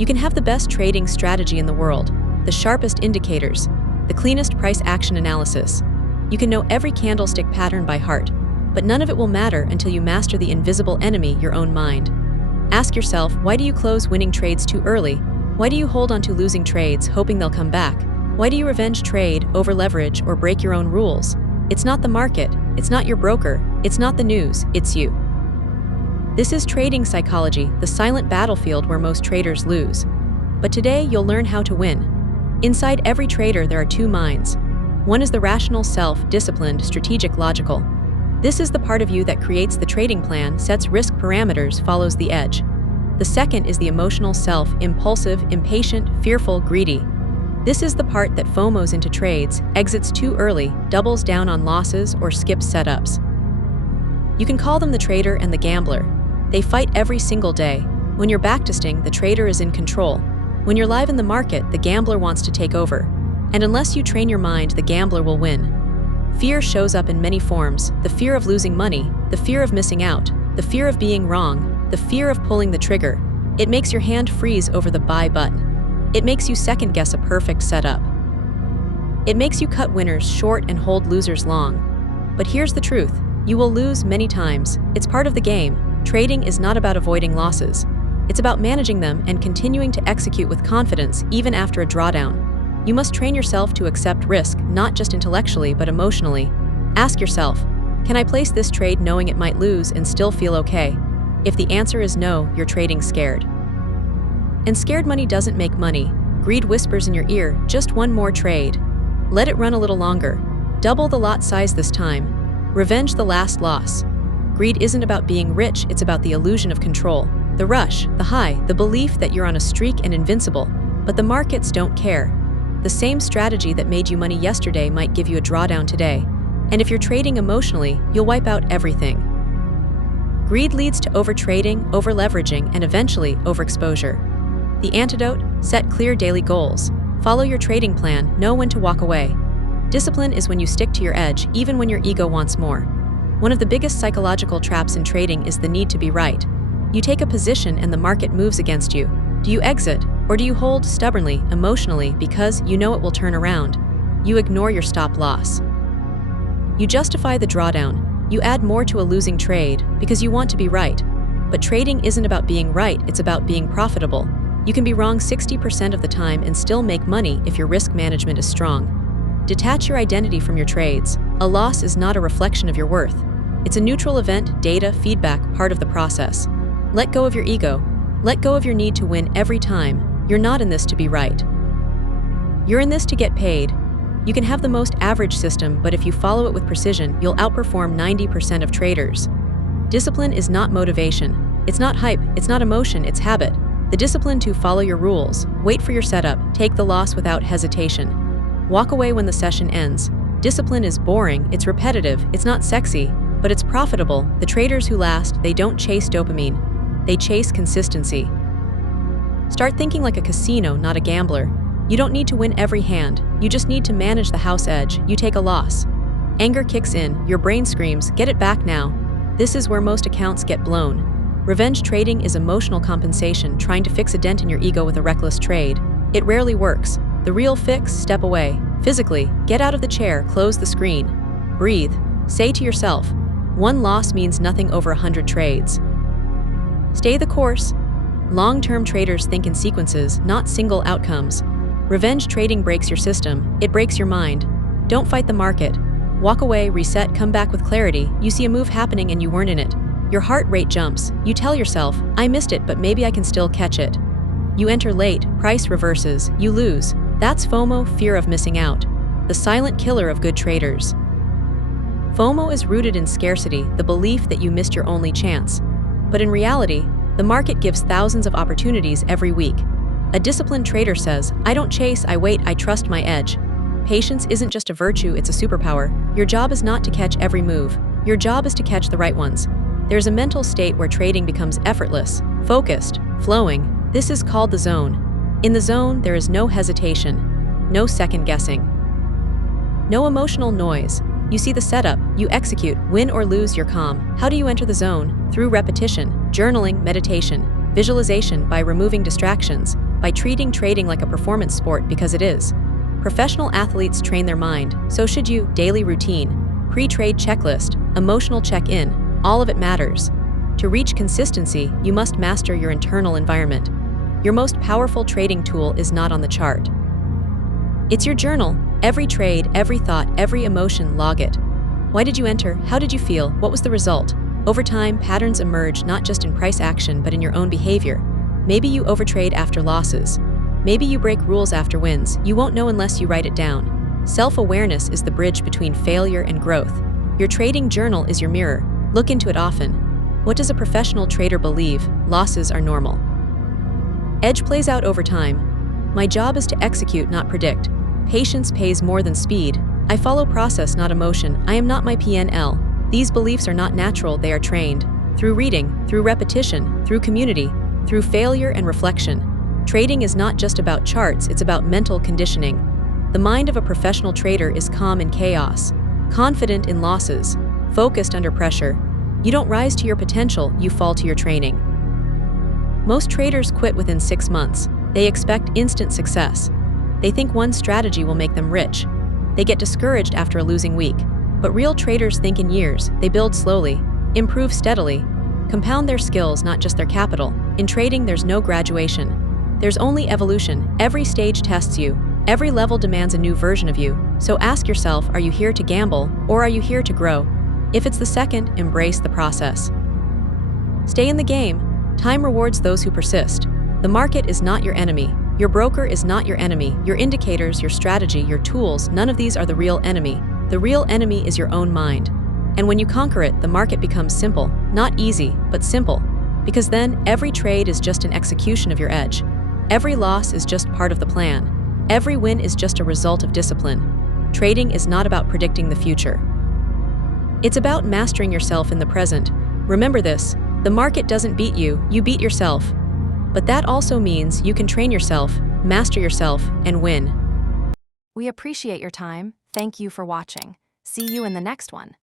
You can have the best trading strategy in the world, the sharpest indicators, the cleanest price action analysis. You can know every candlestick pattern by heart, but none of it will matter until you master the invisible enemy, your own mind. Ask yourself, why do you close winning trades too early? Why do you hold on to losing trades, hoping they'll come back? Why do you revenge trade, over-leverage, or break your own rules? It's not the market, it's not your broker, it's not the news, it's you. This is trading psychology, the silent battlefield where most traders lose. But today, you'll learn how to win. Inside every trader, there are two minds. One is the rational self, disciplined, strategic, logical. This is the part of you that creates the trading plan, sets risk parameters, follows the edge. The second is the emotional self, impulsive, impatient, fearful, greedy. This is the part that FOMOs into trades, exits too early, doubles down on losses, or skips setups. You can call them the trader and the gambler. They fight every single day. When you're backtesting, the trader is in control. When you're live in the market, the gambler wants to take over. And unless you train your mind, the gambler will win. Fear shows up in many forms: the fear of losing money, the fear of missing out, the fear of being wrong, the fear of pulling the trigger. It makes your hand freeze over the buy button. It makes you second-guess a perfect setup. It makes you cut winners short and hold losers long. But here's the truth: you will lose many times. It's part of the game. Trading is not about avoiding losses. It's about managing them and continuing to execute with confidence even after a drawdown. You must train yourself to accept risk, not just intellectually but emotionally. Ask yourself, can I place this trade knowing it might lose and still feel okay? If the answer is no, you're trading scared. And scared money doesn't make money. Greed whispers in your ear, just one more trade. Let it run a little longer. Double the lot size this time. Revenge the last loss. Greed isn't about being rich, it's about the illusion of control. The rush, the high, the belief that you're on a streak and invincible. But the markets don't care. The same strategy that made you money yesterday might give you a drawdown today. And if you're trading emotionally, you'll wipe out everything. Greed leads to overtrading, over-leveraging, and eventually overexposure. The antidote? Set clear daily goals. Follow your trading plan, know when to walk away. Discipline is when you stick to your edge, even when your ego wants more. One of the biggest psychological traps in trading is the need to be right. You take a position and the market moves against you. Do you exit, or do you hold stubbornly, emotionally, because you know it will turn around? You ignore your stop loss. You justify the drawdown. You add more to a losing trade because you want to be right. But trading isn't about being right, it's about being profitable. You can be wrong 60% of the time and still make money if your risk management is strong. Detach your identity from your trades. A loss is not a reflection of your worth. It's a neutral event, data, feedback, part of the process. Let go of your ego. Let go of your need to win every time. You're not in this to be right. You're in this to get paid. You can have the most average system, but if you follow it with precision, you'll outperform 90% of traders. Discipline is not motivation. It's not hype. It's not emotion. It's habit. The discipline to follow your rules, wait for your setup, take the loss without hesitation. Walk away when the session ends. Discipline is boring, it's repetitive, it's not sexy, but it's profitable. The traders who last, they don't chase dopamine. They chase consistency. Start thinking like a casino, not a gambler. You don't need to win every hand. You just need to manage the house edge. You take a loss. Anger kicks in. Your brain screams, get it back now. This is where most accounts get blown. Revenge trading is emotional compensation, trying to fix a dent in your ego with a reckless trade. It rarely works. The real fix, step away. Physically, get out of the chair, close the screen. Breathe. Say to yourself, one loss means nothing over 100 trades. Stay the course. Long-term traders think in sequences, not single outcomes. Revenge trading breaks your system. It breaks your mind. Don't fight the market. Walk away, reset, come back with clarity. You see a move happening and you weren't in it. Your heart rate jumps. You tell yourself, I missed it, but maybe I can still catch it. You enter late, price reverses, you lose. That's FOMO, fear of missing out. The silent killer of good traders. FOMO is rooted in scarcity, the belief that you missed your only chance. But in reality, the market gives thousands of opportunities every week. A disciplined trader says, I don't chase, I wait, I trust my edge. Patience isn't just a virtue, it's a superpower. Your job is not to catch every move. Your job is to catch the right ones. There's a mental state where trading becomes effortless, focused, flowing. This is called the zone. In the zone, there is no hesitation, no second guessing, no emotional noise. You see the setup, you execute, win or lose, you're calm. How do you enter the zone? Through repetition, journaling, meditation, visualization, by removing distractions. by treating trading like a performance sport because it is. Professional athletes train their mind, so should you. Daily routine, pre-trade checklist, emotional check-in, all of it matters. To reach consistency, you must master your internal environment. Your most powerful trading tool is not on the chart. It's your journal. Every trade, every thought, every emotion, log it. Why did you enter? How did you feel? What was the result? Over time, patterns emerge not just in price action but in your own behavior. Maybe you overtrade after losses. Maybe you break rules after wins. You won't know unless you write it down. Self-awareness is the bridge between failure and growth. Your trading journal is your mirror. Look into it often. What does a professional trader believe? Losses are normal. Edge plays out over time. My job is to execute, not predict. Patience pays more than speed. I follow process, not emotion. I am not my PNL. These beliefs are not natural, they are trained. Through reading, through repetition, through community, through failure and reflection. Trading is not just about charts, it's about mental conditioning. The mind of a professional trader is calm in chaos, confident in losses, focused under pressure. You don't rise to your potential, you fall to your training. Most traders quit within 6 months. They expect instant success. They think one strategy will make them rich. They get discouraged after a losing week. But real traders think in years. They build slowly, improve steadily, compound their skills, not just their capital. In trading, there's no graduation. There's only evolution. Every stage tests you. Every level demands a new version of you. So ask yourself, are you here to gamble or are you here to grow? If it's the second, embrace the process. Stay in the game. Time rewards those who persist. The market is not your enemy. Your broker is not your enemy. Your indicators, your strategy, your tools, none of these are the real enemy. The real enemy is your own mind. And when you conquer it, the market becomes simple. Not easy, but simple. Because then, every trade is just an execution of your edge. Every loss is just part of the plan. Every win is just a result of discipline. Trading is not about predicting the future. It's about mastering yourself in the present. Remember this, the market doesn't beat you, you beat yourself. But that also means you can train yourself, master yourself, and win. We appreciate your time. Thank you for watching. See you in the next one.